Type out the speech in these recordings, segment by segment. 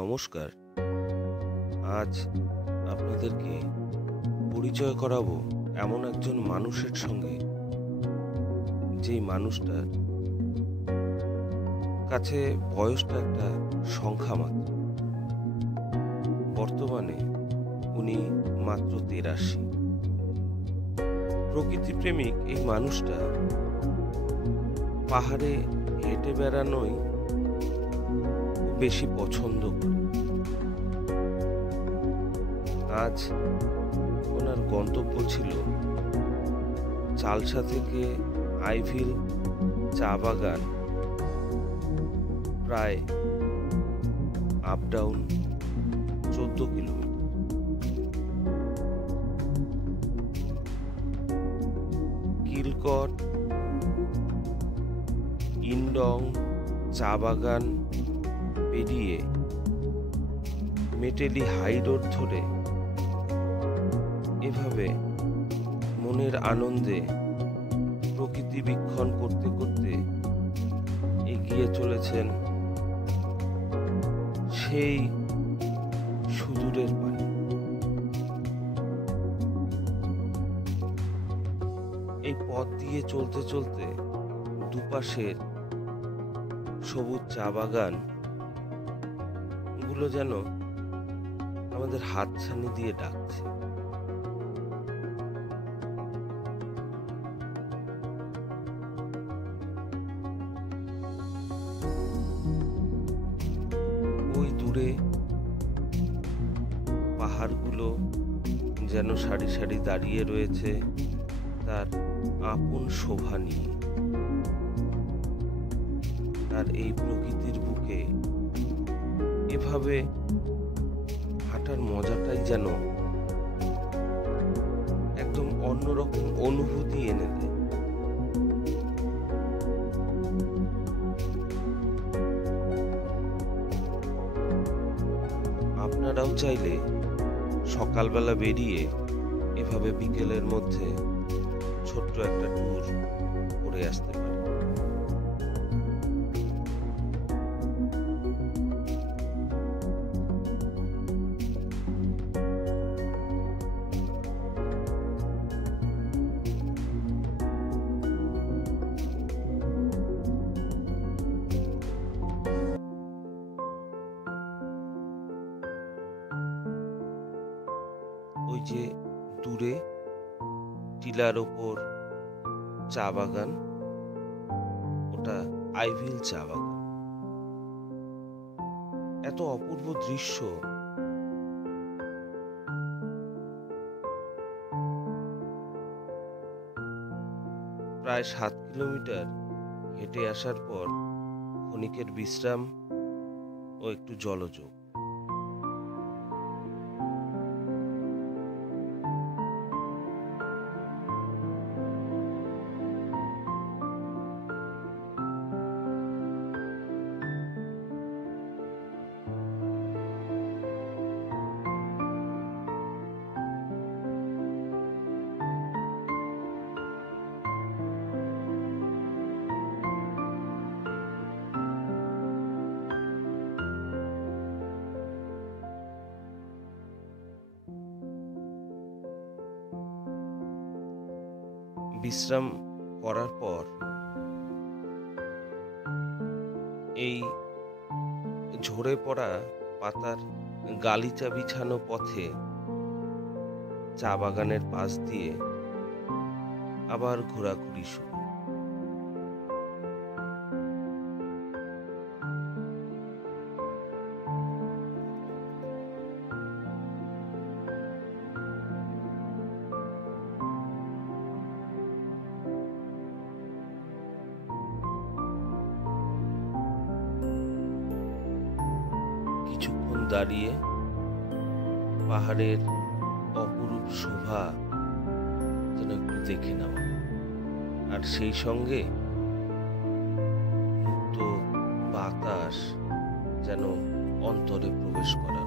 নমস্কার। আজ আপনাদেরকে পরিচয় করাবো এমন একজন মানুষের সঙ্গে, যেই মানুষটার কাছে বয়সটা একটা সংখ্যা মাত্র। বর্তমানে উনি মাত্র ৮৩। প্রকৃতিপ্রেমিক এই মানুষটা পাহাড়ে হেঁটে বেড়ানোই খুব বেশি পছন্দ করে। আজ ওনার গন্তব্য ছিল চালসা থেকে আইভিল চা বাগান, প্রায় আপ ডাউন ১৪ কিলোমিটার। কিলকট, ইনডং চা বাগান পেরিয়ে মেটেলি হাই রোড ধরে এভাবে মনের আনন্দে প্রকৃতি বীক্ষণ করতে করতে এগিয়ে চলেছেন সেই সুদূরের পানে। এই পথ দিয়ে চলতে চলতে দুপাশের সবুজ চা বাগান গুলো যেন আমাদের হাতছানি দিয়ে ডাকছে। ওই দূরে পাহাড়গুলো যেন সারি সারি দাঁড়িয়ে রয়েছে তার আপন শোভা নিয়ে। আর এই প্রকৃতির বুকে এভাবে হাঁটার মজাটাই যেন একদম অন্যরকম অনুভূতি এনে দেয়। আপনারাও চাইলে সকালবেলা বেরিয়ে এভাবে বিকেলের মধ্যে ছোট্ট একটা ট্যুর করে আসতে পারেন। ওই যে দূরে টিলার ওপর চা বাগান, ওটা আইভিল চা বাগান। এত অপূর্ব দৃশ্য প্রায় ৭ কিলোমিটার হেঁটে আসার পর ক্ষণিকের বিশ্রাম ও একটু জলযোগ। বিশ্রাম করার পর এই ঝরে পড়া পাতার গালিচা বিছানো পথে চা বাগানের পাশ দিয়ে আবার ঘোরাঘুরি শুরু। কিছুক্ষণ দাঁড়িয়ে পাহাড়ের অপরূপ শোভা যেন একটু দেখে নেওয়া, আর সেই সঙ্গে মুক্ত বাতাস যেন অন্তরে প্রবেশ করা।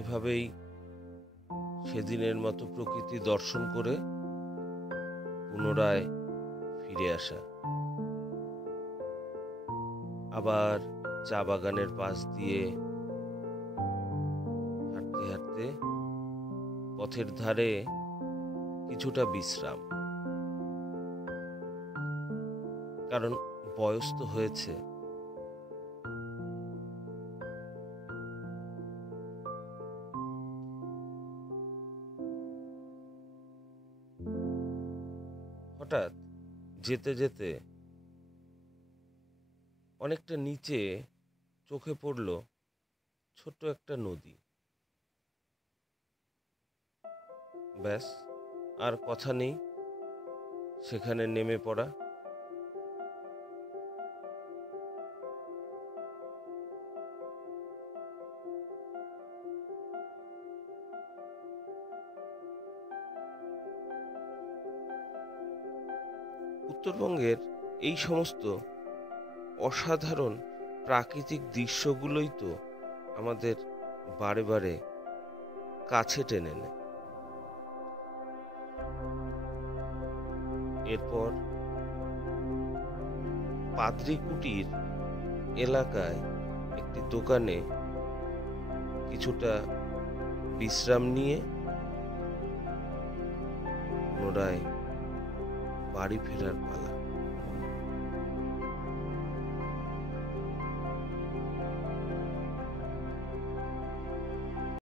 এভাবেই সেদিনের মতো প্রকৃতি দর্শন করে পুনরায় ফিরে আসা। আবার চা বাগানের পাশ দিয়ে হাঁটতে হাঁটতে পথের ধারে কিছুটা বিশ্রাম, কারণ বয়স তো হয়েছে। হঠাৎ যেতে যেতে অনেকটা নিচে চোখে পড়ল ছোট্ট একটা নদী। ব্যাস, আর কথা নেই, সেখানে নেমে পড়া। উত্তরবঙ্গের এই সমস্ত অসাধারণ প্রাকৃতিক দৃশ্যগুলোই তো আমাদের বারে বারে কাছে টেনে নেয়। এরপর পাদ্রিকুটির এলাকায় একটি দোকানে কিছুটা বিশ্রাম নিয়ে পুনরায় বাড়ি ফেরার পালা।